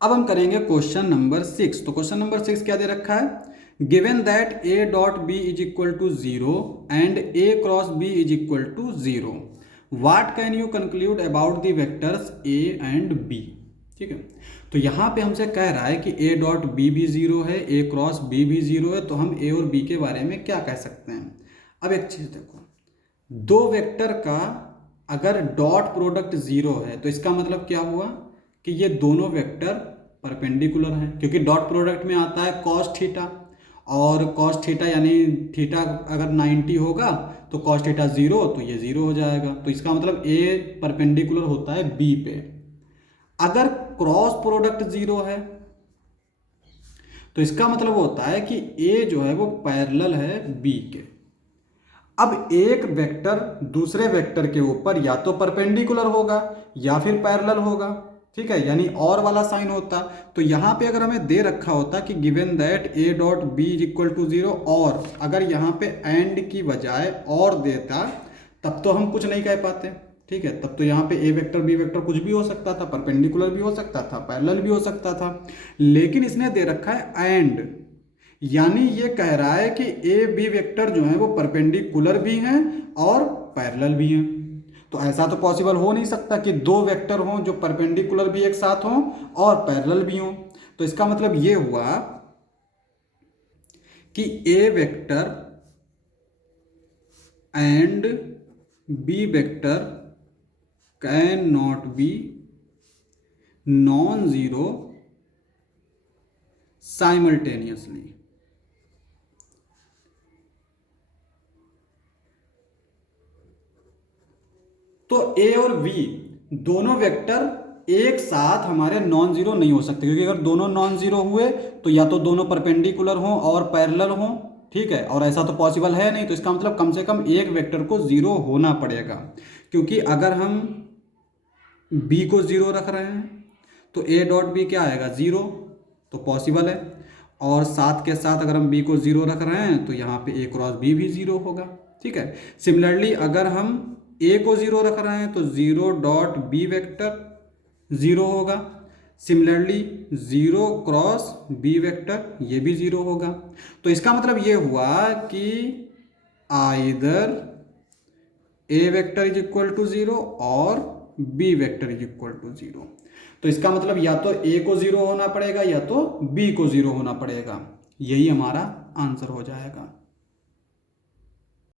अब हम करेंगे क्वेश्चन नंबर 6। तो क्वेश्चन नंबर 6 क्या दे रखा है, given that a dot b is equal to 0 and a cross b is equal to 0, what can you conclude about the vectors a and b. ठीक है, तो यहाँ पे हमसे कह रहा है कि ए डॉट बी भी 0 है, ए क्रॉस बी भी 0 है, तो हम ए और बी के बारे में क्या कह सकते हैं। अब एक चीज देखो, दो वेक्टर का अगर डॉट प्रोडक्ट 0 है तो इसका मतलब क्या हुआ कि ये दोनों वेक्टर परपेंडिकुलर हैं, क्योंकि डॉट प्रोडक्ट में आता है कॉस थीटा, और कॉस थीटा यानी थीटा अगर 90 होगा तो कॉस थीटा 0, तो ये 0 हो जाएगा। तो इसका मतलब ए परपेंडिकुलर होता है बी पे। अगर क्रॉस प्रोडक्ट 0 है तो इसका मतलब होता है कि ए जो है वो पैरेलल है बी के। अब एक वेक्टर दूसरे वेक्टर के ऊपर या तो परपेंडिकुलर होगा या फिर पैरेलल होगा, ठीक है, यानी और वाला साइन होता। तो यहाँ पे अगर हमें दे रखा होता कि given that a dot b is equal to 0, और अगर यहाँ पे एंड की बजाय और देता तब तो हम कुछ नहीं कह पाते, ठीक है। तब तो यहाँ पे ए वेक्टर बी वेक्टर कुछ भी हो सकता था, परपेंडिकुलर भी हो सकता था, पैरेलल भी हो सकता था, लेकिन इसने दे रखा है एंड, यानी ये कह रहा है कि ए बी वेक्टर जो है वो परपेंडिकुलर भी हैं और पैरेलल भी हैं। तो ऐसा तो पॉसिबल हो नहीं सकता कि दो वेक्टर हों जो परपेंडिकुलर भी एक साथ हों और पैरेलल भी हों। तो इसका मतलब ये हुआ कि A vector and B vector can not be non zero simultaneously. तो ए और बी दोनों वेक्टर एक साथ हमारे नॉन जीरो नहीं हो सकते, क्योंकि अगर दोनों नॉन जीरो हुए तो या तो दोनों परपेंडिकुलर हों और पैरेलल हों, ठीक है, और ऐसा तो पॉसिबल है नहीं। तो इसका मतलब कम से कम एक वेक्टर को जीरो होना पड़ेगा, क्योंकि अगर हम बी को जीरो रख रहे हैं तो ए डॉट बी क्या आएगा, जीरो, तो पॉसिबल है। और साथ के साथ अगर हम बी को जीरो रख रहे हैं तो यहाँ पे ए क्रॉस बी भी जीरो होगा, ठीक है। सिमिलरली अगर हम ए को जीरो रख रहे हैं तो zero dot B vector zero होगा। Similarly zero cross B vector ये भी जीरो होगा। तो इसका मतलब ये हुआ कि either A vector is equal to zero और B vector is equal to zero. तो इसका मतलब या तो ए को जीरो होना पड़ेगा या तो बी को जीरो होना पड़ेगा, यही हमारा आंसर हो जाएगा।